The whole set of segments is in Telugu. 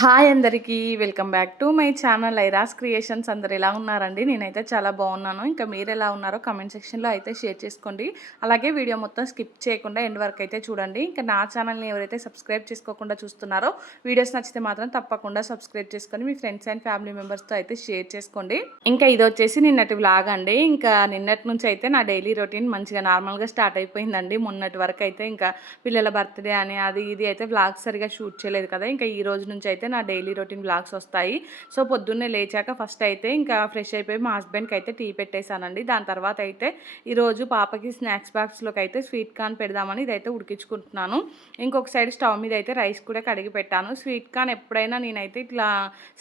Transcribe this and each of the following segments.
హాయ్ అందరికీ welcome back to my channel ఐరాస్ క్రియేషన్స్. అందరు ఎలా ఉన్నారండి? నేనైతే చాలా బాగున్నాను. ఇంకా మీరు ఎలా ఉన్నారో కమెంట్ సెక్షన్లో అయితే షేర్ చేసుకోండి. అలాగే వీడియో మొత్తం స్కిప్ చేయకుండా ఎండ్ వరకు అయితే చూడండి. ఇంకా నా ఛానల్ని ఎవరైతే సబ్స్క్రైబ్ చేసుకోకుండా చూస్తున్నారో వీడియోస్ నచ్చితే మాత్రం తప్పకుండా సబ్స్క్రైబ్ చేసుకొని మీ ఫ్రెండ్స్ అండ్ ఫ్యామిలీ మెంబర్స్తో అయితే షేర్ చేసుకోండి. ఇంకా ఇది వచ్చేసి నిన్నటి వ్లాగ్ అండి. ఇంకా నిన్నటి నుంచి అయితే నా డైలీ రొటీన్ మంచిగా నార్మల్గా స్టార్ట్ అయిపోయిందండి. మొన్నటి వరకు అయితే ఇంకా పిల్లల బర్త్డే అని అది ఇది అయితే వ్లాగ్ సరిగా షూట్ చేయలేదు కదా. ఇంకా ఈ రోజు నుంచి అయితే నా డైలీ రొటీన్ వ్లాగ్స్ వస్తాయి. సో పొద్దున్నే లేచాక ఫస్ట్ అయితే ఇంకా ఫ్రెష్ అయిపోయి మా హస్బెండ్కి అయితే టీ పెట్టేశానండి. దాని తర్వాత అయితే ఈరోజు పాపకి స్నాక్స్ బాక్స్లోకి అయితే స్వీట్ కార్న్ పెడదామని ఇదైతే ఉడికించుకుంటున్నాను. ఇంకొక సైడ్ స్టవ్ మీద అయితే రైస్ కూడా కడిగి పెట్టాను. స్వీట్ కార్న్ ఎప్పుడైనా నేనైతే ఇట్లా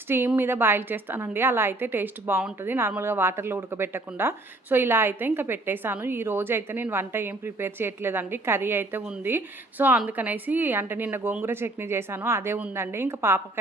స్టీమ్ మీద బాయిల్ చేస్తానండి. అలా అయితే టేస్ట్ బాగుంటుంది, నార్మల్గా వాటర్లో ఉడకబెట్టకుండా. సో ఇలా అయితే ఇంకా పెట్టేశాను. ఈ రోజు అయితే నేను వంట ఏం ప్రిపేర్ చేయట్లేదండి, కర్రీ అయితే ఉంది. సో అందుకనేసి అంటే నిన్న గోంగూర చట్నీ చేశాను, అదే ఉందండి. ఇంకా పాపకైతే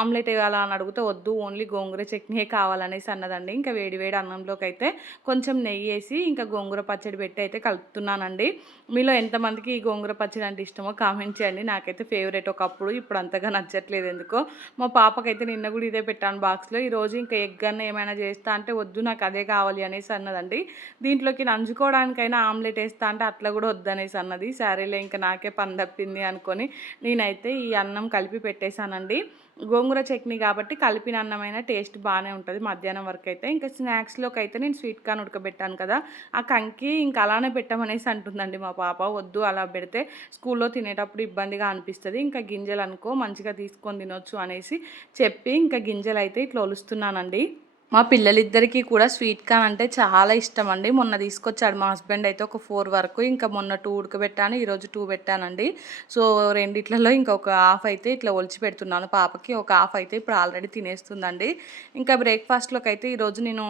ఆమ్లెట్ వేయాలా అని అడిగితే వద్దు, ఓన్లీ గోంగూర చట్నీ కావాలనేసి అన్నదండి. ఇంకా వేడి వేడి అన్నంలోకి అయితే కొంచెం నెయ్యి వేసి ఇంకా గోంగూర పచ్చడి పెట్టి అయితే కలుపుతున్నానండి. మీలో ఎంతమందికి ఈ గోంగూర పచ్చడి అంటే ఇష్టమో కామెంట్ చేయండి. నాకైతే ఫేవరెట్ ఒకప్పుడు, ఇప్పుడు అంతగా నచ్చట్లేదు ఎందుకో. మా పాపకైతే నిన్న కూడా ఇదే పెట్టాను బాక్స్లో. ఈరోజు ఇంకా ఎగ్ అన్న ఏమైనా చేస్తా అంటే వద్దు నాకు అదే కావాలి అనేసి అన్నదండి. దీంట్లోకి నంచుకోవడానికైనా ఆమ్లెట్ వేస్తా అంటే అట్లా కూడా వద్దనేసి అన్నది. సరేలే ఇంకా నాకే పని తప్పింది అనుకొని నేనైతే ఈ అన్నం కలిపి పెట్టేశానండి. గోంగూర చట్నీ కాబట్టి కలిపిన అన్నమైన టేస్ట్ బాగానే ఉంటుంది మధ్యాహ్నం వరకు అయితే. ఇంకా స్నాక్స్లోకి అయితే నేను స్వీట్ కార్న్ ఉడకబెట్టాను కదా, ఆ కంకి ఇంకా అలానే పెట్టమనేసి అంటుందండి మా పాప. వద్దు, అలా పెడితే స్కూల్లో తినేటప్పుడు ఇబ్బందిగా అనిపిస్తుంది, ఇంకా గింజలు అనుకో మంచిగా తీసుకొని తినొచ్చు అనేసి చెప్పి ఇంకా గింజలు అయితే ఇట్లా ఒలుస్తున్నానండి. మా పిల్లలిద్దరికీ కూడా స్వీట్ కార్న్ అంటే చాలా ఇష్టం అండి. మొన్న తీసుకొచ్చాడు మా హస్బెండ్ అయితే ఒక 4 వరకు. ఇంకా మొన్న 2 ఉడకబెట్టాను, ఈరోజు 2 పెట్టానండి. సో రెండిట్లలో ఇంకొక హాఫ్ అయితే ఇట్లా ఒలిచి పెడుతున్నాను పాపకి. ఒక హాఫ్ అయితే ఇప్పుడు ఆల్రెడీ తినేస్తుందండి. ఇంకా బ్రేక్ఫాస్ట్లోకి అయితే ఈరోజు నేను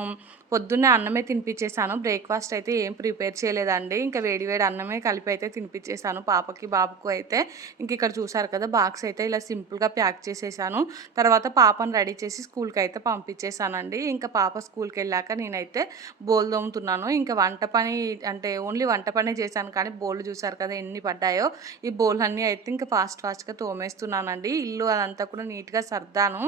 పొద్దున్నే అన్నమే తినిపించేశాను. బ్రేక్ఫాస్ట్ అయితే ఏం ప్రిపేర్ చేయలేదండి. ఇంకా వేడివేడి అన్నమే కలిపి అయితే తినిపించేశాను పాపకి బాబుకు అయితే. ఇంక ఇక్కడ చూసారు కదా, బాక్స్ అయితే ఇలా సింపుల్గా ప్యాక్ చేసేసాను. తర్వాత పాపను రెడీ చేసి స్కూల్కి అయితే పంపించేశానండి. ఇంకా పాప స్కూల్కి వెళ్ళాక నేనైతే బోల్ తోముతున్నాను. ఇంకా వంట పని అంటే ఓన్లీ వంట పనే చేశాను, కానీ బోళ్ళు చూసారు కదా ఎన్ని పడ్డాయో. ఈ బోల్ అన్నీ అయితే ఇంకా ఫాస్ట్గా తోమేస్తున్నానండి. ఇల్లు అదంతా కూడా నీట్గా సర్దాను,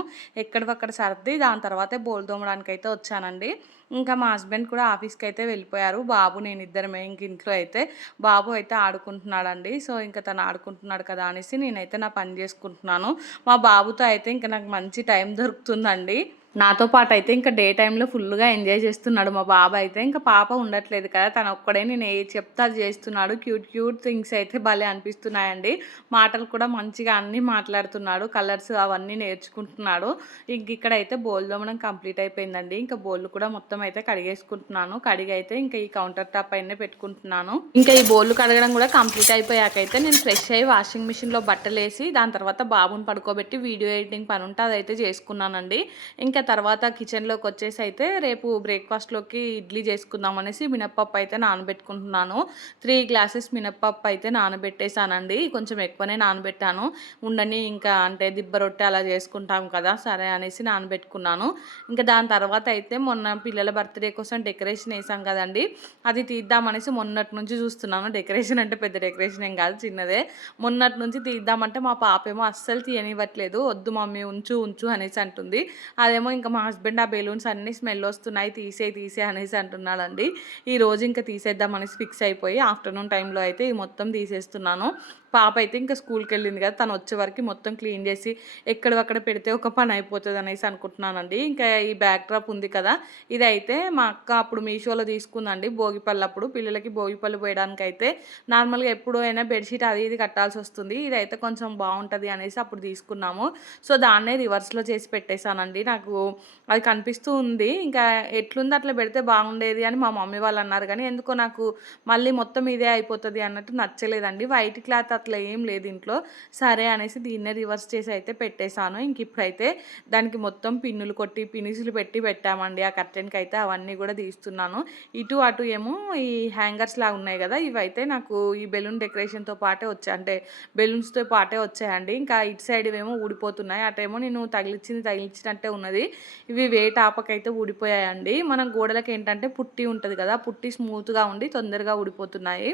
ఎక్కడివక్కడ సర్ది దాని తర్వాతే బోల్ తోమడానికి అయితే వచ్చానండి. ఇంకా మా హస్బెండ్ కూడా ఆఫీస్కి అయితే వెళ్ళిపోయారు. బాబు నేను ఇద్దరమే ఇంక ఇంట్లో అయితే. బాబు అయితే ఆడుకుంటున్నాడండి. సో ఇంకా తను ఆడుకుంటున్నాడు కదా అనేసి నేనైతే నా పని చేసుకుంటున్నాను. మా బాబుతో అయితే ఇంకా నాకు మంచి టైం దొరుకుతుందండి. నాతో పాటు అయితే ఇంకా డే టైంలో ఫుల్గా ఎంజాయ్ చేస్తున్నాడు మా బాబు అయితే. ఇంకా పాప ఉండట్లేదు కదా, తను ఒక్కడే నేను ఏ చెప్తా అది చేస్తున్నాడు. క్యూట్ థింగ్స్ అయితే భలే అనిపిస్తున్నాయండి. మాటలు కూడా మంచిగా అన్నీ మాట్లాడుతున్నాడు, కలర్స్ అవన్నీ నేర్చుకుంటున్నాడు. ఇంక ఇక్కడైతే బోల్ దోమడం కంప్లీట్ అయిపోయిందండి. ఇంకా బోళ్ళు కూడా మొత్తం అయితే కడిగేసుకుంటున్నాను. కడిగి అయితే ఇంకా ఈ కౌంటర్ టాప్ పైన పెట్టుకుంటున్నాను. ఇంకా ఈ బోళ్ళు కడగడం కూడా కంప్లీట్ అయిపోయాకైతే నేను ఫ్రెష్ అయ్యి వాషింగ్ మిషన్లో బట్టలు వేసి దాని తర్వాత బాబుని పడుకోబెట్టి వీడియో ఎడిటింగ్ పని ఉంటే అదైతే చేసుకున్నానండి. ఇంకా తర్వాత కిచెన్లోకి వచ్చేసి అయితే రేపు బ్రేక్ఫాస్ట్లోకి ఇడ్లీ చేసుకుందాం అనేసి మినప్పప్పు అయితే నానబెట్టుకుంటున్నాను. 3 గ్లాసెస్ మినప్పప్పు అయితే నానబెట్టేశానండి. కొంచెం ఎక్కువనే నానబెట్టాను, ఉండని ఇంకా అంటే దిబ్బ రొట్టె అలా చేసుకుంటాం కదా, సరే అనేసి నానబెట్టుకున్నాను. ఇంకా దాని తర్వాత అయితే మొన్న పిల్లల బర్త్డే కోసం డెకరేషన్ వేసాం కదండి, అది తీద్దామనేసి మొన్నటి నుంచి చూస్తున్నాను. డెకరేషన్ అంటే పెద్ద డెకరేషన్ ఏం కాదు, చిన్నదే. మొన్నటి నుంచి తీద్దామంటే మా పాప ఏమో అస్సలు తీయనివ్వట్లేదు. వద్దు మమ్మీ ఉంచు ఉంచు అనేసి అంటుంది. అదేమో ఇంకా మా హస్బెండ్ ఆ బెలూన్స్ అన్నీ స్మెల్ వస్తున్నాయి, తీసే అనేసి అంటున్నాడండి. ఈరోజు ఇంకా తీసేద్దాం అనేసి ఫిక్స్ అయిపోయి ఆఫ్టర్నూన్ టైంలో అయితే మొత్తం తీసేస్తున్నాను. పాప అయితే ఇంకా స్కూల్కి వెళ్ళింది కదా, తను వచ్చే వరకు మొత్తం క్లీన్ చేసి ఎక్కడక్కడ పెడితే ఒక పని అయిపోతుంది అనేసి అనుకుంటున్నానండి. ఇంకా ఈ బ్యాక్ డ్రాప్ ఉంది కదా, ఇదైతే మా అక్క అప్పుడు మీషోలో తీసుకుందండి. భోగిపళ్ళు అప్పుడు పిల్లలకి భోగిపళ్ళు పోయడానికి అయితే నార్మల్గా ఎప్పుడు అయినా బెడ్షీట్ అది ఇది కట్టాల్సి వస్తుంది, ఇదైతే కొంచెం బాగుంటుంది అనేసి అప్పుడు తీసుకున్నాము. సో దాన్నే రివర్స్లో చేసి పెట్టేశానండి. నాకు అది కనిపిస్తూ ఉంది, ఇంకా ఎట్లుంది అట్లా పెడితే బాగుండేది అని మా మమ్మీ వాళ్ళు అన్నారు, కానీ ఎందుకో నాకు మళ్ళీ మొత్తం ఇదే అయిపోతుంది అన్నట్టు నచ్చలేదండి. వైట్ క్లాత్ అట్లా ఏం లేదు ఇంట్లో, సరే అనేసి దీన్నే రివర్స్ చేసి అయితే పెట్టేశాను. ఇంక ఇప్పుడైతే దానికి మొత్తం పిన్నులు కొట్టి పినిసులు పెట్టి పెట్టామండి ఆ కర్టెన్కి అయితే. అవన్నీ కూడా తీస్తున్నాను. ఇటు అటు ఏమో ఈ హ్యాంగర్స్ లాగా ఉన్నాయి కదా, ఇవైతే నాకు ఈ బెలూన్ డెకరేషన్తో పాటే వచ్చాయి, అంటే బెలూన్స్తో పాటే వచ్చాయండి. ఇంకా ఇటు సైడ్ ఏమో ఊడిపోతున్నాయి, అటేమో నేను తగిలించినట్టే ఉన్నది. ఇవి వేటాపకైతే ఊడిపోయాయండి. మనం గోడలకు ఏంటంటే పుట్టి ఉంటుంది కదా, పుట్టి స్మూత్గా ఉండి తొందరగా ఊడిపోతున్నాయి.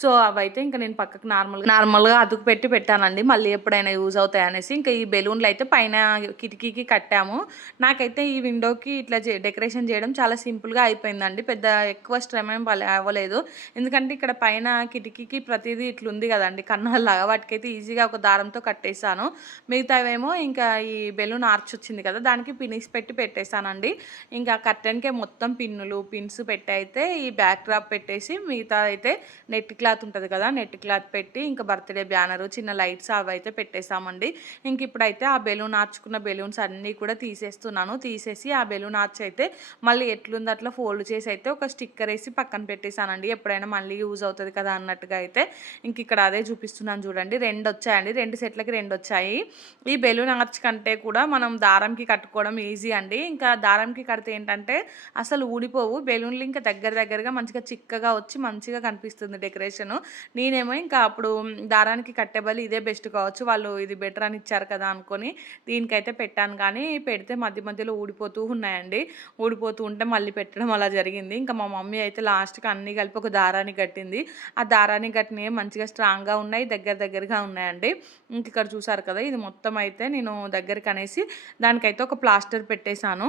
సో అవైతే ఇంకా నేను పక్కకు నార్మల్గా అతుకు పెట్టి పెట్టానండి, మళ్ళీ ఎప్పుడైనా యూజ్ అవుతాయి అనేసి. ఇంకా ఈ బెలూన్లు అయితే పైన కిటికీకి కట్టాము. నాకైతే ఈ విండోకి ఇట్లా డెకరేషన్ చేయడం చాలా సింపుల్గా అయిపోయిందండి, పెద్ద ఎక్కువ శ్రమ ఏం అవ్వలేదు. ఎందుకంటే ఇక్కడ పైన కిటికీకి ప్రతిదీ ఇట్లుంది కదండి కన్నాల్లాగా, వాటికైతే ఈజీగా ఒక దారంతో కట్టేసాను. మిగతావేమో ఇంకా ఈ బెలూన్ ఆర్చ్ వచ్చింది కదా, దానికి పిన్స్ పెట్టి పెట్టేశానండి. ఇంకా కర్టెన్కే మొత్తం పిన్స్ పెట్టి అయితే ఈ బ్యాక్ డ్రాప్ పెట్టేసి, మిగతా అయితే నెట్ క్లాత్ ఉంటుంది కదా, నెట్ క్లాత్ పెట్టి ఇంకా బర్త్డే బ్యానరు, చిన్న లైట్స్ అవి అయితే పెట్టేసామండి. ఇంక ఇప్పుడైతే ఆ బెలూన్ ఆర్చుకున్న బెలూన్స్ అన్నీ కూడా తీసేస్తున్నాను. తీసేసి ఆ బెలూన్ ఆర్చ్ అయితే మళ్ళీ ఎట్లుంది అట్లా ఫోల్డ్ చేసి అయితే ఒక స్టిక్కర్ వేసి పక్కన పెట్టేశానండి, ఎప్పుడైనా మళ్ళీ యూజ్ అవుతుంది కదా అన్నట్టుగా. అయితే ఇంక ఇక్కడ అదే చూపిస్తున్నాను చూడండి, 2 వచ్చాయండి, 2 సెట్లకి 2 వచ్చాయి. ఈ బెలూన్ ఆర్చ్ కంటే కూడా మనం దారంకి కట్టుకోవడం ఈజీ అండి. ఇంకా దారంకి కడితే ఏంటంటే అసలు ఊడిపోవు, బెలూన్లు ఇంకా దగ్గరగా మంచిగా చిక్కగా వచ్చి మంచిగా కనిపిస్తుంది డెకరేషను. నేనేమో ఇంకా అప్పుడు దారానికి కట్టే బదులు ఇదే బెస్ట్ కావచ్చు, వాళ్ళు ఇది బెటర్ అని ఇచ్చారు కదా అనుకొని దీనికైతే పెట్టాను. కానీ పెడితే మధ్యలో ఊడిపోతూ ఉన్నాయండి. ఊడిపోతూ ఉంటే మళ్ళీ పెట్టడం అలా జరిగింది. ఇంకా మా మమ్మీ అయితే లాస్ట్కి అన్నీ కలిపి ఒక దారానికి కట్టింది. ఆ దారానికి కట్టినవి మంచిగా స్ట్రాంగ్గా ఉన్నాయి, దగ్గరగా ఉన్నాయండి. ఇంక ఇక్కడ చూసారు కదా, ఇది మొత్తం అయితే నేను దగ్గరికి అనేసి దానికైతే ఒక ప్లాస్టర్ పెట్టేశాను.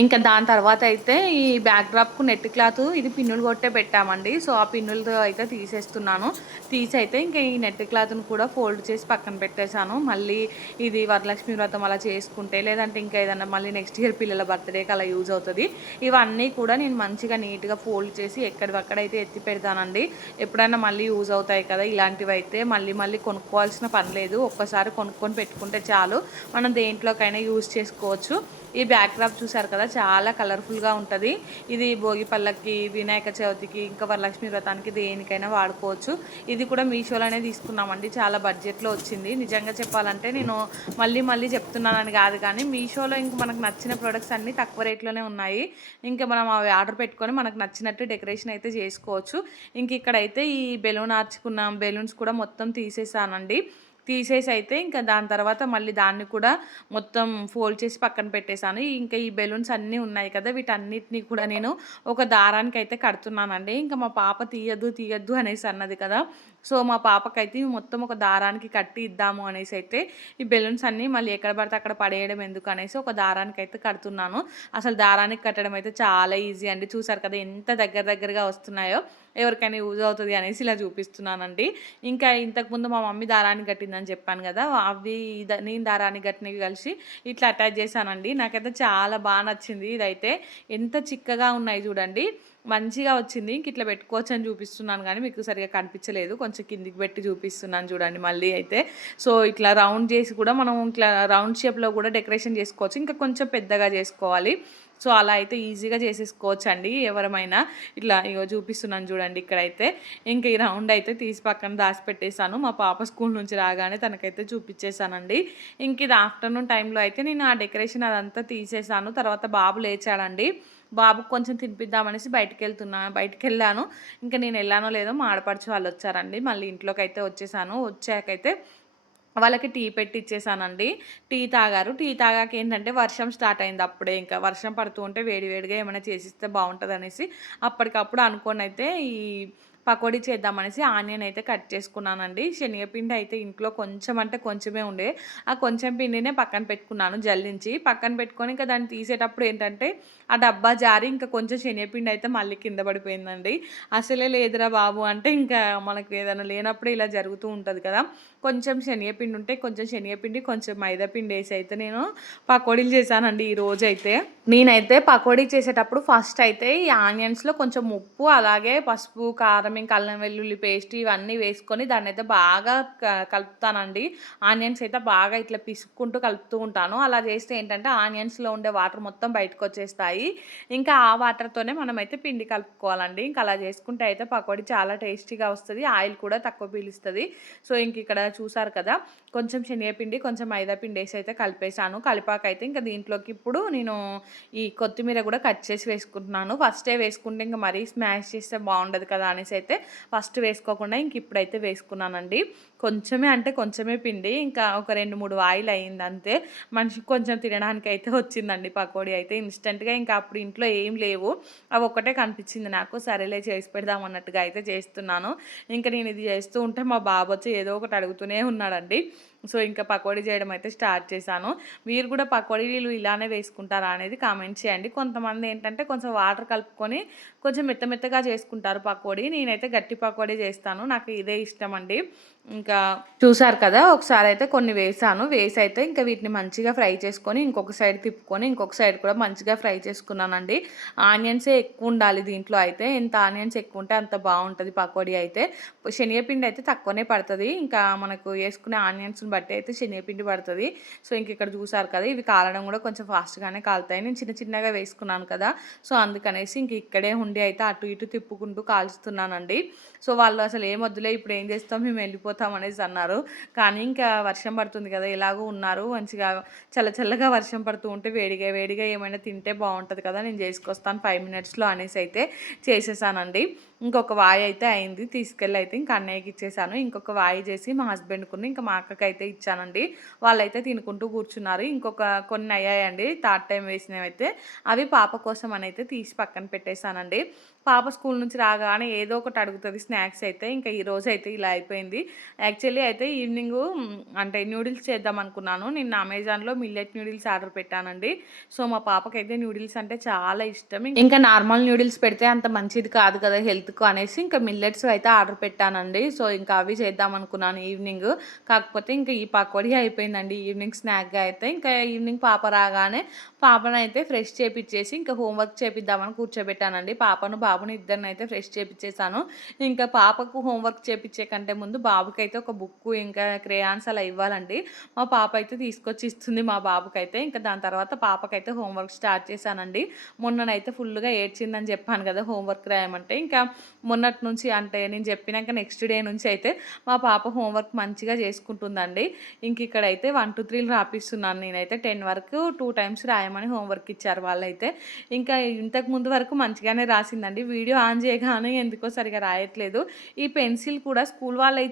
ఇంకా దాని తర్వాత అయితే ఈ బ్యాక్ డ్రాప్కు నెట్ క్లాత్ ఇది పిన్నులు కొట్టే పెట్టామండి. సో ఆ పిన్నులతో అయితే తీసేస్తున్నాను. తీసి అయితే ఇంకా ఈ నెట్ క్లాత్ను కూడా ఫోల్డ్ చేసి పక్కన పెట్టేశాను. మళ్ళీ ఇది వరలక్ష్మి వ్రతం అలా చేసుకుంటే, లేదంటే ఇంకా ఏదన్నా మళ్ళీ నెక్స్ట్ ఇయర్ పిల్లల బర్త్డేకి అలా యూజ్ అవుతుంది. ఇవన్నీ కూడా నేను మంచిగా నీట్గా ఫోల్డ్ చేసి ఎక్కడివక్కడైతే ఎత్తి పెడతానండి. ఎప్పుడైనా మళ్ళీ యూజ్ అవుతాయి కదా ఇలాంటివి అయితే, మళ్ళీ కొనుక్కోవాల్సిన పని లేదు. ఒక్కసారి కొనుక్కొని పెట్టుకుంటే చాలు, మనం దేంట్లోకైనా యూజ్ చేసుకోవచ్చు. ఈ బ్యాక్ డ్రాప్ చూసారు కదా, చాలా కలర్ఫుల్గా ఉంటుంది. ఇది భోగి పళ్ళకి, వినాయక చవితికి, ఇంకా వరలక్ష్మి వ్రతానికి దేనికైనా వాడుకోవచ్చు. ఇది కూడా మీషోలోనే తీసుకున్నామండి, చాలా బడ్జెట్లో వచ్చింది. నిజంగా చెప్పాలంటే నేను మళ్ళీ చెప్తున్నానని కాదు, కానీ మీషోలో ఇంక మనకు నచ్చిన ప్రొడక్ట్స్ అన్నీ తక్కువ రేట్లోనే ఉన్నాయి. ఇంకా మనం అవి ఆర్డర్ పెట్టుకొని మనకు నచ్చినట్టు డెకరేషన్ అయితే చేసుకోవచ్చు. ఇంక ఇక్కడైతే ఈ బెలూన్ ఆర్చుకున్న బెలూన్స్ కూడా మొత్తం తీసేసానండి. తీసేసి అయితే ఇంకా దాని తర్వాత మళ్ళీ దాన్ని కూడా మొత్తం ఫోల్డ్ చేసి పక్కన పెట్టేశాను. ఇంకా ఈ బెలూన్స్ అన్నీ ఉన్నాయి కదా, వీటన్నిటిని కూడా నేను ఒక దారానికి అయితే కడుతున్నానండి. ఇంకా మా పాప తీయద్దు అనేసి అన్నది కదా, సో మా పాపకైతే మొత్తం ఒక దారానికి కట్టి ఇద్దాము అనేసి అయితే ఈ బెలూన్స్ అన్నీ మళ్ళీ ఎక్కడ పడితే అక్కడ పడేయడం ఎందుకు అనేసి ఒక దారానికి అయితే కడుతున్నాను. అసలు దారానికి కట్టడం అయితే చాలా ఈజీ అండి. చూసారు కదా ఎంత దగ్గరగా వస్తున్నాయో, ఎవరికైనా యూజ్ అవుతుంది అనేసి ఇలా చూపిస్తున్నానండి. ఇంకా ఇంతకుముందు మా మమ్మీ దారానికి కట్టిందని చెప్పాను కదా, అవి నేను దారానికి కట్టినవి కలిసి ఇట్లా అటాచ్ చేశానండి. నాకైతే చాలా బాగా నచ్చింది. ఇదైతే ఎంత చిక్కగా ఉన్నాయి చూడండి, మంచిగా వచ్చింది. ఇంక ఇట్లా పెట్టుకోవచ్చు అని చూపిస్తున్నాను కానీ మీకు సరిగా కనిపించలేదు, కొంచెం కిందికి పెట్టి చూపిస్తున్నాను చూడండి మళ్ళీ అయితే. సో ఇట్లా రౌండ్ చేసి కూడా మనం ఇట్లా రౌండ్ షేప్లో కూడా డెకరేషన్ చేసుకోవచ్చు, ఇంకా కొంచెం పెద్దగా చేసుకోవాలి. సో అలా అయితే ఈజీగా చేసేసుకోవచ్చు అండి ఎవరమైనా. ఇట్లా ఇగో చూపిస్తున్నాను చూడండి ఇక్కడైతే. ఇంక ఈ రౌండ్ అయితే తీసి పక్కన దాచిపెట్టేశాను. మా పాప స్కూల్ నుంచి రాగానే తనకైతే చూపించేశానండి. ఇంక ఇది ఆఫ్టర్నూన్ టైంలో అయితే నేను ఆ డెకరేషన్ అదంతా తీసేసాను. తర్వాత బాబు లేచాడండి, బాబుకు కొంచెం తినిపిద్దామనేసి బయటికెళ్ళాను. ఇంకా నేను వెళ్ళానో లేదో మా ఆడపడుచు వాళ్ళు వచ్చారండి. మళ్ళీ ఇంట్లోకి అయితే వచ్చేసాను. వచ్చాకైతే వాళ్ళకి టీ పెట్టి ఇచ్చేసానండి. టీ తాగారు. టీ తాగాక ఏంటంటే వర్షం స్టార్ట్ అయింది అప్పుడే. ఇంకా వర్షం పడుతూ ఉంటే వేడిగా ఏమైనా చేసిస్తే బాగుంటుంది అనేసి అప్పటికప్పుడు అనుకోని అయితే ఈ పకోడీ చేద్దామనేసి ఆనియన్ అయితే కట్ చేసుకున్నానండి. శనగపిండి అయితే ఇంట్లో కొంచెం అంటే కొంచెమే ఉండే, ఆ కొంచెం పిండినే పక్కన పెట్టుకున్నాను జల్లించి. పక్కన పెట్టుకొని ఇంకా దాన్ని తీసేటప్పుడు ఏంటంటే ఆ డబ్బా జారి ఇంకా కొంచెం శనగపిండి అయితే మళ్ళీ కింద పడిపోయిందండి. అసలే లేదురా బాబు అంటే ఇంకా మనకు ఏదైనా లేనప్పుడు ఇలా జరుగుతూ ఉంటుంది కదా. కొంచెం శనగపిండి ఉంటే కొంచెం శనగపిండి, కొంచెం మైదా పిండి వేసి అయితే నేను పకోడీలు చేశానండి ఈరోజైతే. నేనైతే పకోడీ చేసేటప్పుడు ఫస్ట్ అయితే ఈ ఆనియన్స్లో కొంచెం ఉప్పు, అలాగే పసుపు, కారం, ఇంకా అల్లం వెల్లుల్లి పేస్ట్ ఇవన్నీ వేసుకొని దాన్ని అయితే బాగా కలుపుతానండి. ఆనియన్స్ అయితే బాగా ఇట్లా పిసుక్కుంటూ కలుపుతూ ఉంటాను. అలా చేస్తే ఏంటంటే ఆనియన్స్లో ఉండే వాటర్ మొత్తం బయటకు వచ్చేస్తాయి. ఇంకా ఆ వాటర్తోనే మనమైతే పిండి కలుపుకోవాలండి. ఇంకా అలా చేసుకుంటే అయితే పకోడీ చాలా టేస్టీగా వస్తుంది, ఆయిల్ కూడా తక్కువ పీలుస్తుంది. సో ఇంక ఇక్కడ చూసారు కదా, కొంచెం శనగపిండి, కొంచెం మైదా పిండి వేసి అయితే కలిపేసాను. కలిపాకైతే ఇంకా దీంట్లోకి ఇప్పుడు నేను ఈ కొత్తిమీర కూడా కట్ చేసి వేసుకుంటున్నాను. ఫస్టే వేసుకుంటే ఇంక మరీ స్మాష్ చేస్తే బాగుండదు కదా అనేసి అయితే ఫస్ట్ వేసుకోకుండా ఇంక ఇప్పుడైతే వేసుకున్నానండి. కొంచెమే అంటే కొంచెమే పిండి, ఇంకా ఒక 2-3 వాయిలు అయింది అంతే. మనిషికి కొంచెం తినడానికి అయితే వచ్చిందండి పకోడీ అయితే ఇన్స్టెంట్గా. ఇంకా అప్పుడు ఇంట్లో ఏం లేవు, అవి ఒక్కటే కనిపించింది నాకు. సరేలే చేసి పెడదాం అన్నట్టుగా అయితే చేస్తున్నాను. ఇంకా నేను ఇది చేస్తూ ఉంటే మా బాబు వచ్చి ఏదో ఒకటి అడుగుతూనే ఉన్నాడండి. సో ఇంకా పకోడీ చేయడం అయితే స్టార్ట్ చేశాను. మీరు కూడా పకోడీలు ఇలానే వేసుకుంటారా అనేది కామెంట్ చేయండి. కొంతమంది ఏంటంటే కొంచెం వాటర్ కలుపుకొని కొంచెం మెత్తగా చేసుకుంటారు పకోడీ. నేనైతే గట్టి పకోడీ చేస్తాను, నాకు ఇదే ఇష్టం అండి. ఇంకా చూసారు కదా, ఒకసారి అయితే కొన్ని వేసాను. వేసి అయితే ఇంకా వీటిని మంచిగా ఫ్రై చేసుకొని ఇంకొక సైడ్ తిప్పుకొని ఇంకొక సైడ్ కూడా మంచిగా ఫ్రై చేసుకున్నానండి. ఆనియన్సే ఎక్కువ ఉండాలి దీంట్లో అయితే. ఎంత ఆనియన్స్ ఎక్కువ ఉంటే అంత బాగుంటుంది పకోడీ అయితే. శనగపిండి అయితే తక్కువనే పడుతుంది, ఇంకా మనకు వేసుకునే ఆనియన్స్ని బట్టి అయితే శనగపిండి పడుతుంది. సో ఇంక ఇక్కడ చూసారు కదా, ఇవి కాలడం కూడా కొంచెం ఫాస్ట్గానే కాలుతాయి. నేను చిన్నగా వేసుకున్నాను కదా, సో అందుకనేసి ఇంక ఇక్కడే ఉండి అయితే అటు ఇటు తిప్పుకుంటూ కాల్చుతున్నానండి. సో వాళ్ళు అసలు ఏం వద్దులే ఇప్పుడు ఏం చేస్తాం, మేము వెళ్ళిపోతాం అనేసి అన్నారు. కానీ ఇంకా వర్షం పడుతుంది కదా, ఎలాగో ఉన్నారు మంచిగా చల్లగా వర్షం పడుతూ ఉంటే వేడిగా ఏమైనా తింటే బాగుంటుంది కదా, నేను చేసుకొస్తాను 5 మినిట్స్లో అనేసి అయితే చేసేసానండి. ఇంకొక వాయి అయితే అయింది, తీసుకెళ్ళి అయితే ఇంకా అన్నయ్యకి ఇచ్చేసాను. ఇంకొక వాయి చేసి మా హస్బెండ్కుని ఇంకా మా అక్కకి అయితే ఇచ్చానండి. వాళ్ళైతే తినుకుంటూ కూర్చున్నారు. కొన్ని అయ్యాయండి థర్డ్ టైం వేసినవి అయితే, అవి పాప కోసం అని అయితే తీసి పక్కన పెట్టేశానండి. పాప స్కూల్ నుంచి రాగానే ఏదో ఒకటి అడుగుతుంది స్నాక్స్ అయితే. ఇంకా ఈరోజు అయితే ఇలా అయిపోయింది. యాక్చువల్లీ అయితే ఈవినింగు అంటే న్యూడిల్స్ చేద్దాం అనుకున్నాను. నిన్న అమెజాన్లో మిల్లెట్ న్యూడిల్స్ ఆర్డర్ పెట్టానండి. సో మా పాపకైతే న్యూడిల్స్ అంటే చాలా ఇష్టం. ఇంకా నార్మల్ న్యూడిల్స్ పెడితే అంత మంచిది కాదు కదా హెల్త్కు అనేసి ఇంకా మిల్లెట్స్ అయితే ఆర్డర్ పెట్టానండి. సో ఇంకా అవి చేద్దాం అనుకున్నాను ఈవినింగ్. కాకపోతే ఇంకా ఈ పకోడీ అయిపోయిందండి ఈవినింగ్ స్నాక్గా అయితే. ఇంకా ఈవినింగ్ పాప రాగానే పాపనైతే ఫ్రెష్ చేపిచ్చేసి ఇంకా హోంవర్క్ చేపిద్దామని కూర్చోబెట్టానండి. బాబుని ఇద్దరిని అయితే ఫ్రెష్ చేపిచ్చేసాను. ఇంకా పాపకు హోంవర్క్ చేపించే కంటే ముందు బాబుకి అయితే ఒక బుక్ ఇంకా క్రేయాన్స్ అలా ఇవ్వాలండి. మా పాప అయితే తీసుకొచ్చి ఇస్తుంది మా బాబుకైతే. ఇంకా దాని తర్వాత పాపకైతే హోంవర్క్ స్టార్ట్ చేశానండి. మొన్ననైతే ఫుల్గా ఏడ్చిందని చెప్పాను కదా హోంవర్క్ రాయమంటే. ఇంకా మొన్నటి నుంచి అంటే నేను చెప్పినాక నెక్స్ట్ డే నుంచి అయితే మా పాప హోంవర్క్ మంచిగా చేసుకుంటుందండి. ఇంక ఇక్కడైతే 1, 2, 3 రాపిస్తున్నాను నేనైతే. 10 వరకు 2 టైమ్స్ రాయమని హోంవర్క్ ఇచ్చారు వాళ్ళైతే. ఇంకా ఇంతకు ముందు వరకు మంచిగానే రాసిందండి. వీడియో ఆన్ చేయగానే ఎందుకో సరిగా రాయట్లేదు. ఈ పెన్సిల్ కూడా స్కూల్ వాళ్ళే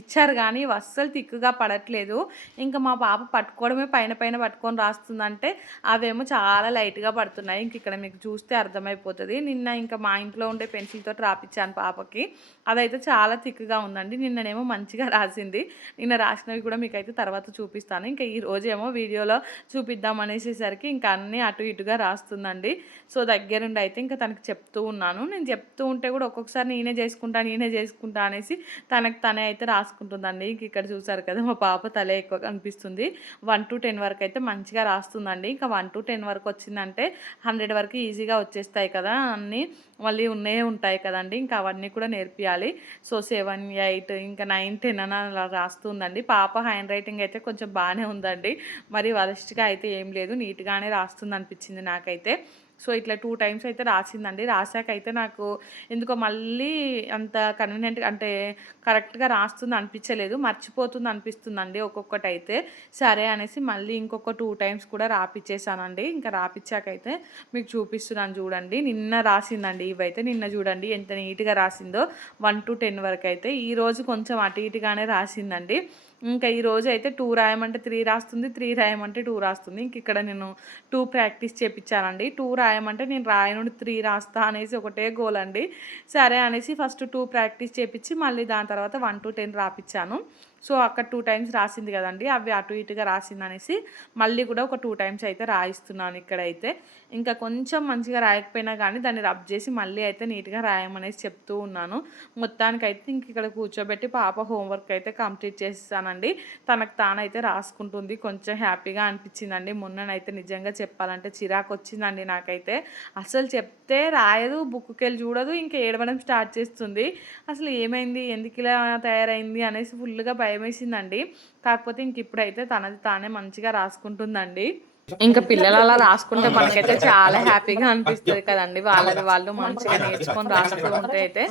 ఇచ్చారు కానీ అస్సలు తిక్కుగా పడట్లేదు. ఇంకా మా పాప పట్టుకోవడమే పైన పట్టుకొని రాస్తుందంటే అవేమో చాలా లైట్గా పడుతున్నాయి. ఇంక ఇక్కడ మీకు చూస్తే అర్థమైపోతుంది. నిన్న ఇంకా మా ఇంట్లో ఉండే పెన్సిల్ తోటి రాపించాను పాపకి, అదైతే చాలా థిక్గా ఉందండి. నిన్ననేమో మంచిగా రాసింది. నిన్న రాసినవి కూడా మీకైతే తర్వాత చూపిస్తాను. ఇంకా ఈ రోజేమో వీడియోలో చూపిద్దాం అనేసేసరికి ఇంకా అన్నీ అటు ఇటుగా రాస్తుందండి. సో దగ్గరుండి అయితే ఇంకా తనకి చెప్తూ ఉన్నాను. నేను చెప్తూ ఉంటే కూడా ఒక్కొక్కసారి నేనే చేసుకుంటా అనేసి తనకు తనే అయితే రాసుకుంటుందండి. ఇంక ఇక్కడ చూసారు కదా, మా పాప తలే ఎక్కువ కనిపిస్తుంది. 1 to 10 వరకు అయితే మంచిగా రాస్తుందండి. ఇంకా 1 to 10 వరకు వచ్చిందంటే 100 వరకు ఈజీగా వచ్చేస్తాయి కదా అన్నీ. మళ్ళీ ఉన్నే ఉంటాయి కదండి, ఇంకా అవన్నీ కూడా నేర్పియాలి. సో 7, 8 ఇంకా 9, 10 అని అలా రాస్తుందండి. పాప హ్యాండ్ రైటింగ్ అయితే కొంచెం బాగానే ఉందండి, మరి వరస్ట్గా అయితే ఏం లేదు, నీట్గానే రాస్తుంది అనిపించింది నాకైతే. సో ఇట్లా 2 టైమ్స్ అయితే రాసిందండి. రాసాకైతే నాకు ఎందుకో మళ్ళీ అంత కన్వీనియంట్గా అంటే కరెక్ట్గా రాస్తుంది అనిపించలేదు, మర్చిపోతుంది అనిపిస్తుందండి ఒక్కొక్కటైతే. సరే అనేసి మళ్ళీ ఇంకొక 2 టైమ్స్ కూడా రాపిచ్చేసానండి. ఇంకా రాపిచ్చాకైతే మీకు చూపిస్తున్నాను చూడండి. నిన్న రాసిందండి ఇవైతే. నిన్న చూడండి ఎంత నీట్గా రాసిందో 1 to 10 వరకు అయితే. ఈరోజు కొంచెం అటు ఇటుగానే రాసిందండి. ఇంకా ఈరోజు అయితే 2 రాయమంటే 3 రాస్తుంది, 3 రాయమంటే 2 రాస్తుంది. ఇంక ఇక్కడ నేను 2 ప్రాక్టీస్ చేపించానండి. 2 రాయమంటే నేను రాయనుండి 3 రాస్తా అనేసి ఒకటే గోల్ అండి. సరే అనేసి ఫస్ట్ 2 ప్రాక్టీస్ చేపించి మళ్ళీ దాని తర్వాత 1 to 10 రాపిచ్చాను. సో అక్కడ 2 టైమ్స్ రాసింది కదండి, అవి అటు ఇటుగా రాసింది అనేసి మళ్ళీ కూడా ఒక 2 టైమ్స్ అయితే రాయిస్తున్నాను ఇక్కడైతే. ఇంకా కొంచెం మంచిగా రాయకపోయినా కానీ దాన్ని రబ్ చేసి మళ్ళీ అయితే నీట్గా రాయమనేసి చెప్తూ ఉన్నాను. మొత్తానికైతే ఇంక ఇక్కడ కూర్చోబెట్టి పాప హోంవర్క్ అయితే కంప్లీట్ చేస్తానండి. తనకు తానైతే రాసుకుంటుంది. కొంచెం హ్యాపీగా అనిపించిందండి. మొన్ననైతే నిజంగా చెప్పాలంటే చిరాకు వచ్చిందండి నాకైతే. అసలు చెప్తే రాయదు, బుక్కి వెళ్ళి చూడదు, ఇంకా ఏడవడం స్టార్ట్ చేస్తుంది. అసలు ఏమైంది, ఎందుకు ఇలా తయారైంది అనేసి ఫుల్గా భయం వేసిందండి. కాకపోతే ఇంక ఇప్పుడైతే తనది తానే మంచిగా రాసుకుంటుందండి. ఇంకా పిల్లలు అలా రాసుకుంటే మనకైతే చాలా హ్యాపీగా అనిపిస్తది కదండీ. వాళ్ళది వాళ్ళు మంచిగా నేర్చుకొని రాస్తూ ఉంటే అయితే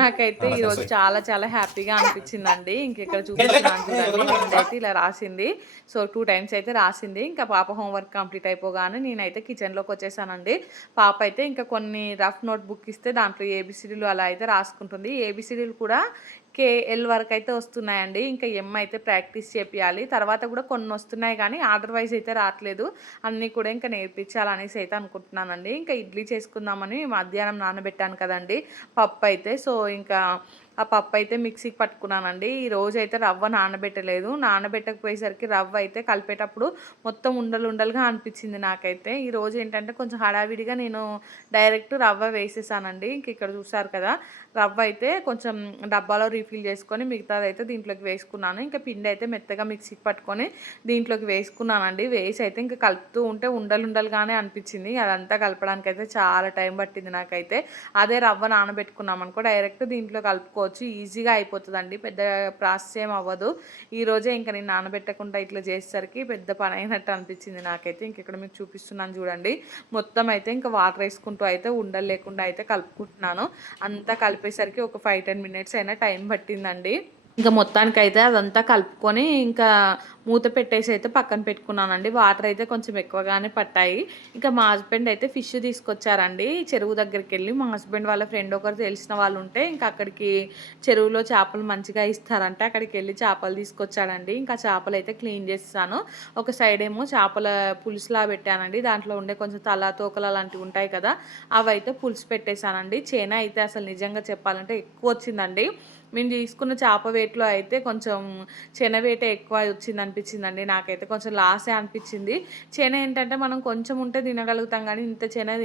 నాకైతే ఈరోజు చాలా చాలా హ్యాపీగా అనిపించిందండి. ఇంకిక్కడ చూపిస్తున్నాను చూడండి. ముందైతే ఇలా రాసింది. సో 2 టైమ్స్ అయితే రాసింది. ఇంకా పాప హోంవర్క్ కంప్లీట్ అయిపోగానే నేనైతే కిచెన్‌లోకి వచ్చేసానండి. పాప అయితే ఇంకా కొన్ని రఫ్ నోట్ బుక్ ఇస్తే దాంట్లో ఏబీసీడీలు అలా అయితే రాసుకుంటుంది. ఏబీసీడీలు కూడా ఎల్ వరకు అయితే వస్తున్నాయండి. ఇంకా ఎం అయితే ప్రాక్టీస్ చేపియాలి. తర్వాత కూడా కొన్ని వస్తున్నాయి కానీ ఆర్డర్ వైజ్ అయితే రావట్లేదు. అన్నీ కూడా ఇంకా నేర్పించాలనేసి అయితే అనుకుంటున్నానండి. ఇంకా ఇడ్లీ చేసుకుందామని మధ్యాహ్నం నానబెట్టాను కదండీ పప్పు అయితే. సో ఇంకా ఆ పప్పు అయితే మిక్సీకి పట్టుకున్నానండి. ఈ రోజైతే రవ్వ నానబెట్టలేదు. నానబెట్టకపోయేసరికి రవ్వ అయితే కలిపేటప్పుడు మొత్తం ఉండలు ఉండలుగా అనిపించింది నాకైతే. ఈరోజు ఏంటంటే కొంచెం హడావిడిగా నేను డైరెక్ట్ రవ్వ వేసేసానండి. ఇంక ఇక్కడ చూసారు కదా, రవ్వ అయితే కొంచెం డబ్బాలో రీఫిల్ చేసుకొని మిగతాది అయితే దీంట్లోకి వేసుకున్నాను. ఇంకా పిండి అయితే మెత్తగా మిక్సీకి పట్టుకొని దీంట్లోకి వేసుకున్నానండి. వేసి అయితే ఇంకా కలుపుతూ ఉంటే ఉండలుగానే అనిపించింది. అదంతా కలపడానికి అయితే చాలా టైం పట్టింది నాకైతే. అదే రవ్వ నానబెట్టుకున్నాం అనుకో డైరెక్ట్ దీంట్లో కలుపుకోవచ్చు, ఈజీగా అయిపోతుందండి. పెద్ద ప్రాసెస్ ఏం అవ్వదు. ఈరోజే ఇంకా నేను నానబెట్టకుండా ఇట్లా చేసేసరికి పెద్ద పని అయినట్టు అనిపించింది నాకైతే. ఇంక ఇక్కడ మీకు చూపిస్తున్నాను చూడండి. మొత్తం అయితే ఇంకా వాటర్ వేసుకుంటూ అయితే ఉండలు లేకుండా అయితే కలుపుకుంటున్నాను. అంతా కలిపేసరికి ఒక 5-10 మినిట్స్ అయినా టైం పట్టిందండి. ఇంకా మొత్తానికైతే అదంతా కలుపుకొని ఇంకా మూత పెట్టేసి అయితే పక్కన పెట్టుకున్నానండి. వాటర్ అయితే కొంచెం ఎక్కువగానే పట్టాయి. ఇంకా మా హస్బెండ్ అయితే ఫిష్ తీసుకొచ్చారండి చెరువు దగ్గరికి వెళ్ళి. మా హస్బెండ్ వాళ్ళ ఫ్రెండ్ ఒకరు తెలిసిన వాళ్ళు ఉంటే ఇంకా అక్కడికి చెరువులో చేపలు మంచిగా ఇస్తారంటే అక్కడికి వెళ్ళి చేపలు తీసుకొచ్చాడండి. ఇంకా చేపలు అయితే క్లీన్ చేస్తాను. ఒక సైడ్ ఏమో చేపల పులుసులా పెట్టానండి. దాంట్లో ఉండే కొంచెం తల తోకలు అలాంటివి ఉంటాయి కదా, అవైతే పులుసు పెట్టేశానండి. చేన అయితే అసలు నిజంగా చెప్పాలంటే ఎక్కువ వచ్చిందండి. మేము తీసుకున్న చేప వేటలో అయితే కొంచెం శన వేట ఎక్కువ వచ్చింది అనిపించిందండి. నాకైతే కొంచెం లాసే అనిపించింది. శన ఏంటంటే మనం కొంచెం ఉంటే తినగలుగుతాం కానీ ఇంత శన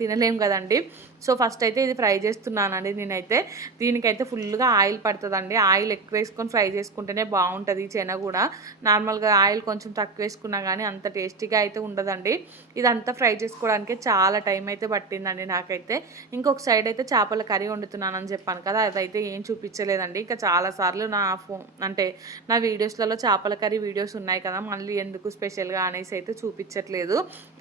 తినలేం కదండి. సో ఫస్ట్ అయితే ఇది ఫ్రై చేస్తున్నానండి నేనైతే. దీనికైతే ఫుల్గా ఆయిల్ పడుతుందండి. ఆయిల్ ఎక్కువ వేసుకొని ఫ్రై చేసుకుంటేనే బాగుంటుంది శన కూడా. నార్మల్గా ఆయిల్ కొంచెం తక్కువ వేసుకున్నా కానీ అంత టేస్టీగా అయితే ఉండదండి. ఇదంతా ఫ్రై చేసుకోవడానికి చాలా టైం అయితే పట్టిందండి నాకైతే. ఇంకొక సైడ్ అయితే చేపల కర్రీ వండుతున్నానని చెప్పాను కదా, అదైతే ఏం చూపించలేదండి. ఇంకా చాలాసార్లు నా వీడియోస్లలో చేపల కర్రీ వీడియోస్ ఉన్నాయి కదా, మళ్ళీ ఎందుకు స్పెషల్గా అనేసి అయితే చూపించట్లేదు.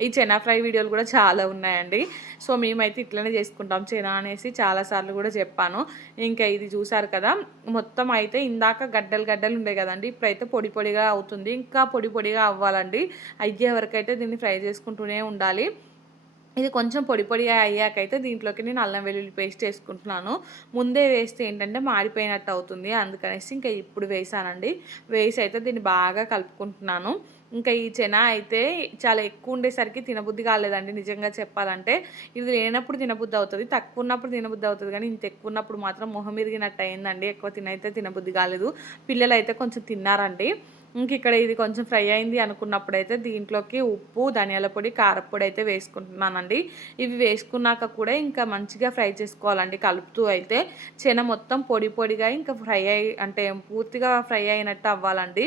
ఈ చెనా ఫ్రై వీడియోలు కూడా చాలా ఉన్నాయండి. సో మేమైతే ఇట్లనే చేసుకుంటాం చెనా అనేసి చాలాసార్లు కూడా చెప్పాను. ఇంకా ఇది చూసారు కదా, మొత్తం అయితే ఇందాక గడ్డలు గడ్డలు ఉండే కదండి, ఇప్పుడైతే పొడి పొడిగా అవుతుంది. ఇంకా పొడి పొడిగా అవ్వాలండి. అయ్యే వరకైతే దీన్ని ఫ్రై చేసుకుంటూనే ఉండాలి. ఇది కొంచెం పొడి పొడిగా అయ్యాకైతే దీంట్లోకి నేను అల్లం వెల్లుల్లి పేస్ట్ వేసుకుంటున్నాను. ముందే వేస్తే ఏంటంటే మాడిపోయినట్టు అవుతుంది, అందుకనేసి ఇంకా ఇప్పుడు వేసానండి. వేసి అయితే దీన్ని బాగా కలుపుకుంటున్నాను. ఇంకా ఈ చెనా అయితే చాలా ఎక్కువ ఉండేసరికి తినబుద్ధి కాలేదండి నిజంగా చెప్పాలంటే. ఇది లేనప్పుడు తినబుద్ధి అవుతుంది, తక్కువ ఉన్నప్పుడు తినబుద్ధి అవుతుంది, కానీ ఇంత ఎక్కువ ఉన్నప్పుడు మాత్రం మొహం ఇరిగినట్టు అయిందండి. ఎక్కువ తినబుద్ధి కాలేదు. పిల్లలు అయితే కొంచెం తిన్నారండి. ఇంక ఇక్కడ ఇది కొంచెం ఫ్రై అయింది అనుకున్నప్పుడైతే దీంట్లోకి ఉప్పు, ధనియాల పొడి, కారపొడి అయితే వేసుకుంటున్నానండి. ఇవి వేసుకున్నాక కూడా ఇంకా మంచిగా ఫ్రై చేసుకోవాలండి కలుపుతూ అయితే. చెన మొత్తం పొడి పొడిగా ఇంకా ఫ్రై పూర్తిగా ఫ్రై అయినట్టు అవ్వాలండి.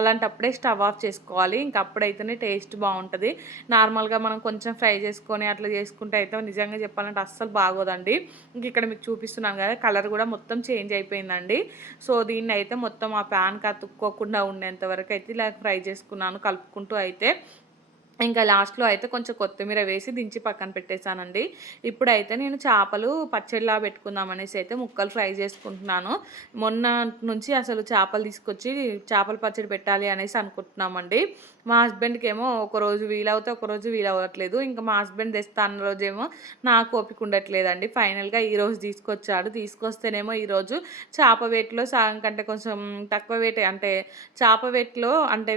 అలాంటప్పుడే స్టవ్ ఆఫ్ చేసుకోవాలి. ఇంక అప్పుడైతేనే టేస్ట్ బాగుంటుంది. నార్మల్గా మనం కొంచెం ఫ్రై చేసుకొని అట్లా చేసుకుంటే అయితే నిజంగా చెప్పాలంటే అస్సలు బాగోదండి. ఇంక ఇక్కడ మీకు చూపిస్తున్నాను కదా, కలర్ కూడా మొత్తం చేంజ్ అయిపోయిందండి. సో దీన్ని అయితే మొత్తం ఆ ప్యాన్కి అతుక్కోకుండా ఉండేంత వరకు అయితే ఇలా ఫ్రై చేసుకున్నాను కలుపుకుంటూ అయితే. ఇంకా లాస్ట్‌లో అయితే కొంచెం కొత్తిమీర వేసి దించి పక్కన పెట్టేసానండి. ఇప్పుడైతే నేను చేపలు పచ్చడిలా పెట్టుకుందామనేసి అయితే ముక్కలు ఫ్రై చేసుకుంటున్నాను. మొన్న నుంచి అసలు చేపలు తీసుకొచ్చి చేపల పచ్చడి పెట్టాలి అనేసి అనుకుంటున్నామండి. మా హస్బెండ్‌కేమో ఒకరోజు వీలవుతే ఒకరోజు వీలవ్వట్లేదు. ఇంకా మా హస్బెండ్ తెస్తా అన్న రోజేమో నాకు ఓపిక ఉండట్లేదండి. ఫైనల్‌గా ఈరోజు తీసుకొచ్చాడు. తీసుకొస్తేనేమో ఈరోజు చేప వేటలో సగం కంటే కొంచెం తక్కువ వేటే చేప వేటలో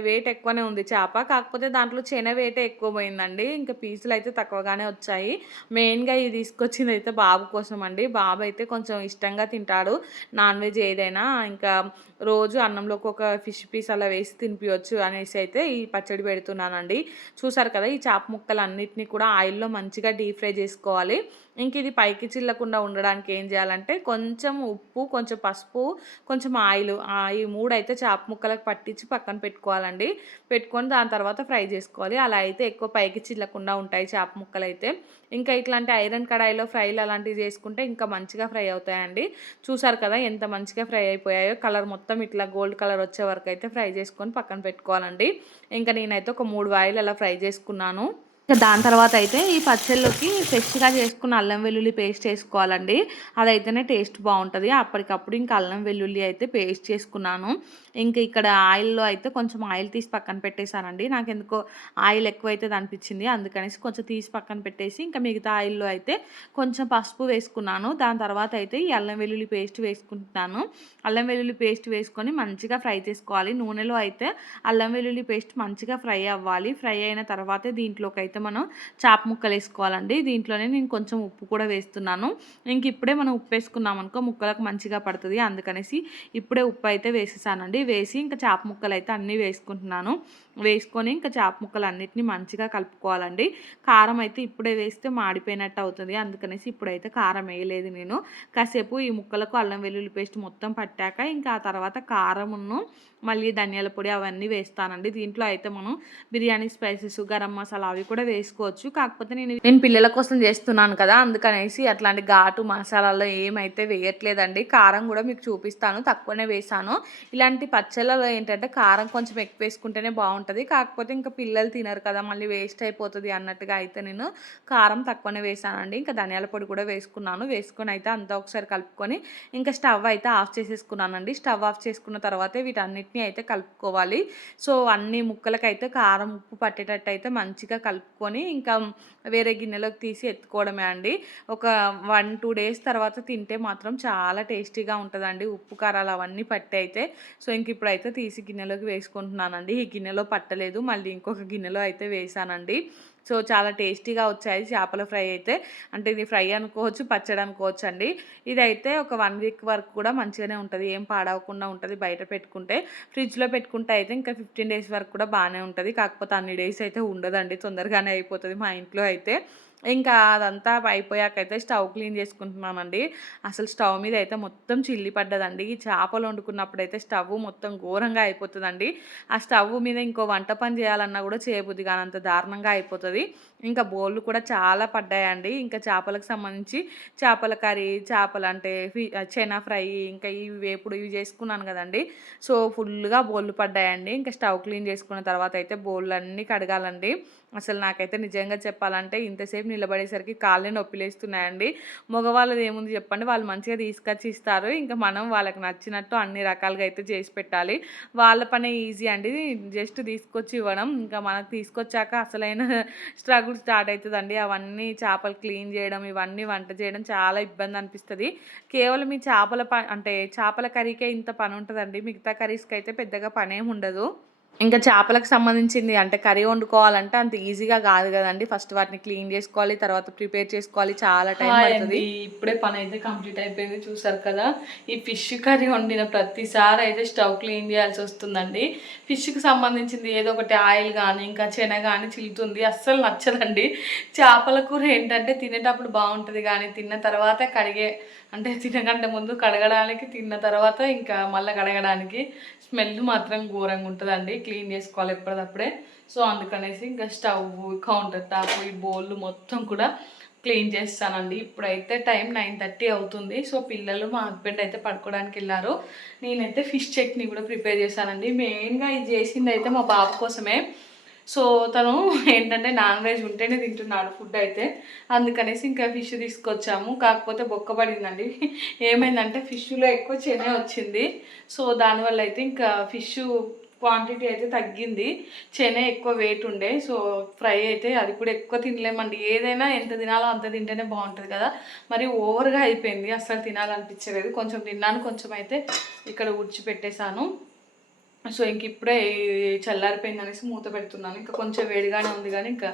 వెయిట్ ఎక్కువనే ఉంది చేప. కాకపోతే దాంట్లో చెన వెయిటే ఎక్కువ పోయిందండి. ఇంకా పీసులు అయితే తక్కువగానే వచ్చాయి. మెయిన్‌గా ఇది తీసుకొచ్చిందైతే బాబు కోసం అండి. బాబు అయితే కొంచెం ఇష్టంగా తింటాడు నాన్ వెజ్ ఏదైనా. ఇంకా రోజు అన్నంలోకి ఒక ఫిష్ పీస్ అలా వేసి తినిపియొచ్చు అనేసి అయితే ఈ పచ్చడి పెడుతున్నానండి. చూసారు కదా, ఈ చేప ముక్కలన్నిటిని కూడా ఆయిల్‌లో మంచిగా డీప్ ఫ్రై చేసుకోవాలి. ఇంక ఇది పైకి చిల్లకుండా ఉండడానికి ఏం చేయాలంటే కొంచెం ఉప్పు, కొంచెం పసుపు, కొంచెం ఆయిల్ ఈ 3 అయితే చేప ముక్కలకు పట్టించి పక్కన పెట్టుకోవాలండి. పెట్టుకొని దాని తర్వాత ఫ్రై చేసుకోవాలి. అలా అయితే ఎక్కువ పైకి చిల్లకుండా ఉంటాయి చేప ముక్కలైతే. ఇంకా ఇట్లాంటి ఐరన్ కడాయిలో ఫ్రైలు అలాంటివి చేసుకుంటే ఇంకా మంచిగా ఫ్రై అవుతాయండి. చూసారు కదా ఎంత మంచిగా ఫ్రై అయిపోయాయో. కలర్ మొత్తం ఇట్లా గోల్డ్ కలర్ వచ్చే వరకు అయితే ఫ్రై చేసుకొని పక్కన పెట్టుకోవాలండి. ఇంకా నేనైతే ఒక 3 వాయిలు అలా ఫ్రై చేసుకున్నాను. ఇక దాని తర్వాత అయితే ఈ పచ్చళ్ళలోకి ఫ్రెష్‌గా చేసుకున్న అల్లం వెల్లుల్లి పేస్ట్ ఏసుకోవాలండి. అదైతేనే టేస్ట్ బావుంటది. అప్పటికప్పుడు ఇంకా అల్లం వెల్లుల్లి అయితే పేస్ట్ చేసుకున్నాను. ఇంక ఇక్కడ ఆయిల్‌లో అయితే కొంచెం ఆయిల్ తీసి పక్కన పెట్టేసానండి. నాకెందుకో ఆయిల్ ఎక్కువైతది అనిపించింది. అందుకనేసి కొంచెం తీసి పక్కన పెట్టేసి ఇంకా మిగతా ఆయిల్‌లో అయితే కొంచెం పసుపు వేసుకున్నాను. దాని తర్వాత అయితే ఈ అల్లం వెల్లుల్లి పేస్ట్ వేసుకుంటున్నాను. అల్లం వెల్లుల్లి పేస్ట్ వేసుకొని మంచిగా ఫ్రై చేసుకోవాలి. నూనెలో అయితే అల్లం వెల్లుల్లి పేస్ట్ మంచిగా ఫ్రై అవ్వాలి. ఫ్రై అయిన తర్వాతే దీంట్లోకైతే మనం చాప ముక్కలు వేసుకోవాలండి. దీంట్లోనే నేను కొంచెం ఉప్పు కూడా వేస్తున్నాను. ఇంక ఇప్పుడే మనం ఉప్పు వేసుకున్నాం అనుకో ముక్కలకు మంచిగా పడుతుంది. అందుకనేసి ఇప్పుడే ఉప్పు అయితే వేసేసానండి. వేసి ఇంకా చాప ముక్కలు అయితే అన్నీ వేసుకుంటున్నాను. వేసుకొని ఇంకా చాప ముక్కలు అన్నిటిని మంచిగా కలుపుకోవాలండి. కారం అయితే ఇప్పుడే వేస్తే మాడిపోయినట్టు అవుతుంది. అందుకనేసి ఇప్పుడైతే కారం వేయలేదు నేను. కాసేపు ఈ ముక్కలకు అల్లం వెల్లుల్లి పేస్ట్ మొత్తం పట్టాక ఇంకా ఆ తర్వాత కారమును మళ్ళీ ధనియాల పొడి అవన్నీ వేస్తానండి. దీంట్లో అయితే మనం బిర్యానీ స్పైసెస్, గరం మసాలా అవి కూడా వేసుకోవచ్చు. కాకపోతే నేను పిల్లల కోసం చేస్తున్నాను కదా, అందుకనేసి అట్లాంటి ఘాటు మసాలాలో ఏమైతే వేయట్లేదండి. కారం కూడా మీకు చూపిస్తాను, తక్కువనే వేసాను. ఇలాంటి పచ్చళ్ళలో ఏంటంటే కారం కొంచెం ఎక్కువ వేసుకుంటేనే బాగుంటుంది. కాకపోతే ఇంకా పిల్లలు తినరు కదా, మళ్ళీ వేస్ట్ అయిపోతుంది అన్నట్టుగా అయితే నేను కారం తక్కువనే వేసానండి. ఇంకా ధనియాల పొడి కూడా వేసుకున్నాను. వేసుకొని అయితే అంతా ఒకసారి కలుపుకొని ఇంకా స్టవ్ అయితే ఆఫ్ చేసేసుకున్నానండి. స్టవ్ ఆఫ్ చేసుకున్న తర్వాతే వీటన్నిటిని అయితే కలుపుకోవాలి. సో అన్ని ముక్కలకైతే కారం ఉప్పు పట్టేటట్టు అయితే మంచిగా కలుపుకొని ఇంకా వేరే గిన్నెలోకి తీసి ఎత్తుకోవడమే అండి. ఒక 1-2 డేస్ తర్వాత తింటే మాత్రం చాలా టేస్టీగా ఉంటుందండి. ఉప్పు కారాలు అవన్నీ పట్టి అయితే. సో ఇంక ఇప్పుడైతే తీసి గిన్నెలోకి వేసుకుంటున్నానండి. ఈ గిన్నెలో పట్టలేదు, మళ్ళీ ఇంకొక గిన్నెలో అయితే వేసానండి. సో చాలా టేస్టీగా వచ్చాయి చేపల ఫ్రై అయితే. అంటే ఇది ఫ్రై అనుకోవచ్చు, పచ్చడి అనుకోవచ్చు అండి. ఇదైతే ఒక 1 వీక్ వరకు కూడా మంచిగానే ఉంటుంది, ఏం పాడవకుండా ఉంటుంది. బయట పెట్టుకుంటే ఫ్రిడ్జ్‌లో పెట్టుకుంటే అయితే ఇంకా 15 డేస్ వరకు కూడా బాగానే ఉంటుంది. కాకపోతే అన్ని డేస్ అయితే ఉండదండి, తొందరగానే అయిపోతుంది మా ఇంట్లో అయితే. ఇంకా అదంతా అయిపోయాకైతే స్టవ్ క్లీన్ చేసుకుంటున్నానండి. అసలు స్టవ్ మీద అయితే మొత్తం చిల్లి పడ్డదండి. ఈ చేపలు వండుకున్నప్పుడైతే స్టవ్ మొత్తం ఘోరంగా అయిపోతుందండి. ఆ స్టవ్ మీద ఇంకో వంట పని చేయాలన్నా కూడా చేయబుద్ధి కానంత దారుణంగా అయిపోతుంది. ఇంకా బోళ్ళు కూడా చాలా పడ్డాయండి. ఇంకా చేపలకు సంబంధించి చేపల కర్రీ, చేపలు అంటే చెనా ఫ్రై, ఇంకా ఇవి వేపుడు ఇవి చేసుకున్నాను కదండి. సో ఫుల్గా బోళ్ళు పడ్డాయండి. ఇంకా స్టవ్ క్లీన్ చేసుకున్న తర్వాత అయితే బోళ్ళు అన్నీ కడగాలండి. అసలు నాకైతే నిజంగా చెప్పాలంటే ఇంతసేపు నిలబడేసరికి కాళ్ళే నొప్పిలేస్తున్నాయండి. మగవాళ్ళది ఏముంది చెప్పండి, వాళ్ళు మంచిగా తీసుకొచ్చి ఇస్తారు. ఇంకా మనం వాళ్ళకి నచ్చినట్టు అన్ని రకాలుగా అయితే చేసి పెట్టాలి. వాళ్ళ పనే ఈజీ అండి, జస్ట్ తీసుకొచ్చి ఇవ్వడం. ఇంకా మనకు తీసుకొచ్చాక అసలైన స్ట్రగుల్ స్టార్ట్ అవుతుందండి. అవన్నీ చేపలు క్లీన్ చేయడం, ఇవన్నీ వంట చేయడం చాలా ఇబ్బంది అనిపిస్తుంది. కేవలం ఈ అంటే చేపల కర్రీకే ఇంత పని ఉంటుందండి. మిగతా కర్రీస్కి అయితే పెద్దగా పనేం ఉండదు. ఇంకా చేపలకు సంబంధించింది అంటే కర్రీ వండుకోవాలంటే అంత ఈజీగా కాదు కదండి. ఫస్ట్ వాటిని క్లీన్ చేసుకోవాలి, తర్వాత ప్రిపేర్ చేసుకోవాలి, చాలా టైం పడుతుంది. ఇప్పుడే పని అయితే కంప్లీట్ అయిపోయింది. చూసారు కదా, ఈ ఫిష్ కర్రీ వండిన ప్రతిసారి అయితే స్టవ్ క్లీన్ చేయాల్సి వస్తుందండి. ఫిష్కి సంబంధించింది ఏదో ఒకటి ఆయిల్ కానీ ఇంకా చెన కానీ చిల్లుతుంది, అస్సలు నచ్చదండి. చేపల కూర ఏంటంటే తినేటప్పుడు బాగుంటుంది కానీ తిన్న తర్వాత అంటే తినకంటే ముందు కడగడానికి, తిన్న తర్వాత ఇంకా మళ్ళీ కడగడానికి స్మెల్ మాత్రం ఘోరంగా ఉంటుందండి. క్లీన్ చేసుకోవాలి ఎప్పటికప్పుడే. సో అందుకనేసి ఇంకా స్టవ్, కౌంటర్ టాప్, ఈ బౌల్ మొత్తం కూడా క్లీన్ చేస్తానండి. ఇప్పుడైతే టైం 9:30 అవుతుంది. సో పిల్లలు మా హస్బెండ్ అయితే పడుకోవడానికి వెళ్ళారు. నేనైతే ఫిష్ చట్నీ కూడా ప్రిపేర్ చేశానండి. మెయిన్గా ఇది చేసింది అయితే మా బాబు కోసమే. సో తను ఏంటంటే నాన్ వెజ్ ఉంటేనే తింటున్నాడు ఫుడ్ అయితే. అందుకనేసి ఇంకా ఫిష్ తీసుకొచ్చాము. కాకపోతే బొక్క పడిందండి. ఏమైందంటే ఫిష్లో ఎక్కువ చెనే వచ్చింది. సో దానివల్ల అయితే ఇంకా ఫిష్ క్వాంటిటీ అయితే తగ్గింది. చెనే ఎక్కువ వెయిట్ ఉండే. సో ఫ్రై అయితే అది కూడా ఎక్కువ తినలేమండి. ఏదైనా ఎంత తినాలో అంత తింటేనే బాగుంటుంది కదా. మరి ఓవర్గా అయిపోయింది, అసలు తినాలనిపించలేదు. కొంచెం తిన్నాను, కొంచెం అయితే ఇక్కడ ఊడ్చిపెట్టేశాను. సో ఇంక ఇప్పుడే చల్లారిపోయింది అనేసి మూత పెడుతున్నాను. ఇంకా కొంచెం వేడిగానే ఉంది కానీ ఇంకా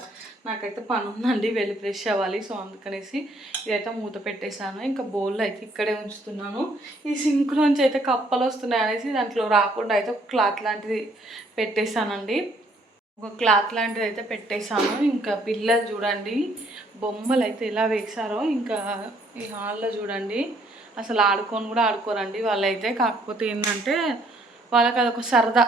నాకైతే పని ఉందండి, వెళ్ళి ఫ్రెష్ అవ్వాలి. సో అందుకనేసి ఇదైతే మూత పెట్టేశాను. ఇంకా బౌల్ అయితే ఇక్కడే ఉంచుతున్నాను. ఈ సింక్ నుంచి అయితే కప్పలు వస్తున్నాయి అనేసి దాంట్లో రాకుండా అయితే ఒక క్లాత్ లాంటిది పెట్టేశానండి. ఒక క్లాత్ లాంటిది అయితే పెట్టేశాను. ఇంకా పిల్లలు చూడండి బొమ్మలు అయితే ఎలా వేశారో, ఇంకా ఈ హాల్లో చూడండి అసలు ఆడుకొని కూడా ఆడుకోరండి వాళ్ళైతే. కాకపోతే ఏంటంటే వాళ్ళకి అదొక సరదా,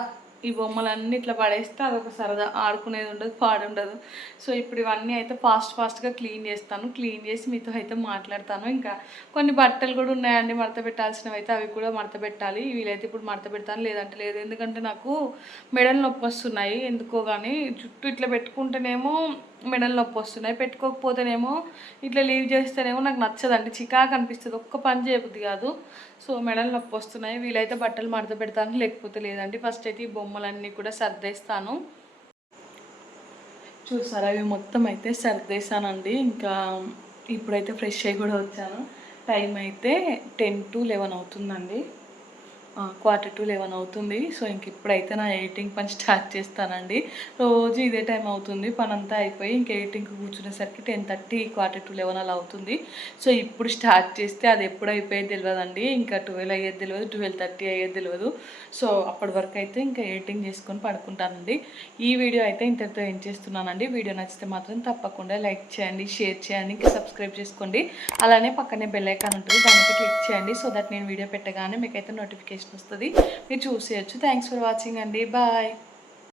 ఈ బొమ్మలన్నీ ఇట్లా పడేస్తే అదొక సరదా, ఆడుకునేది ఉండదు పాడుండదు. సో ఇప్పుడు ఇవన్నీ అయితే ఫాస్ట్గా క్లీన్ చేస్తాను. క్లీన్ చేసి మీతో అయితే మాట్లాడతాను. ఇంకా కొన్ని బట్టలు కూడా ఉన్నాయండి మడత పెట్టాల్సినవి అయితే, అవి కూడా మడత పెట్టాలి. వీలైతే ఇప్పుడు మడత పెడతాను, లేదంటే లేదు. ఎందుకంటే నాకు మెడలు నొప్పి వస్తున్నాయి ఎందుకో కానీ. జుట్టు ఇట్లా పెట్టుకుంటేనేమో మెడలు నొప్పి వస్తున్నాయి, పెట్టుకోకపోతేనేమో ఇట్లా లీవ్ చేస్తేనేమో నాకు నచ్చదండి, చికాకు అనిపిస్తుంది, ఒక్క పని చేయబుద్ది కాదు. సో మెడలు నొప్పి వస్తున్నాయి. వీలైతే బట్టలు మడత పెడతాను, లేకపోతే లేదండి. ఫస్ట్ అయితే ఈ బొమ్మలన్నీ కూడా సర్దేస్తాను. చూసారా అవి మొత్తం అయితే సర్దేశానండి. ఇంకా ఇప్పుడైతే ఫ్రెష్ అయ్యి కూడా వచ్చాను. టైం అయితే 10 to 11 అవుతుందండి, 10:45 అవుతుంది. సో ఇంక ఇప్పుడైతే నా ఎడిటింగ్ పని స్టార్ట్ చేస్తానండి. రోజు ఇదే టైం అవుతుంది, పని అంతా అయిపోయి ఇంక ఎడిటింగ్కి కూర్చునేసరికి 10:30, 10:45 అలా అవుతుంది. సో ఇప్పుడు స్టార్ట్ చేస్తే అది ఎప్పుడు అయిపోయేది తెలియదండి. ఇంకా 12 అయ్యేది తెలియదు, 12:30 అయ్యేది తెలియదు. సో అప్పటి వరకు అయితే ఇంకా ఎడిటింగ్ చేసుకొని పడుకుంటానండి. ఈ వీడియో అయితే ఇంతటితో ఏం చేస్తున్నానండి. వీడియో నచ్చితే మాత్రం తప్పకుండా లైక్ చేయండి, షేర్ చేయండి, ఇంకా సబ్స్క్రైబ్ చేసుకోండి. అలానే పక్కనే బెల్ ఐకాన్ ఉంటుంది, దాన్ని అయితే క్లిక్ చేయండి. సో దట్ నేను వీడియో పెట్టగానే మీకైతే నోటిఫికేషన్ వస్తుంది, మీరు చూసేయచ్చు. థ్యాంక్స్ ఫర్ వాచింగ్ అండి, బాయ్.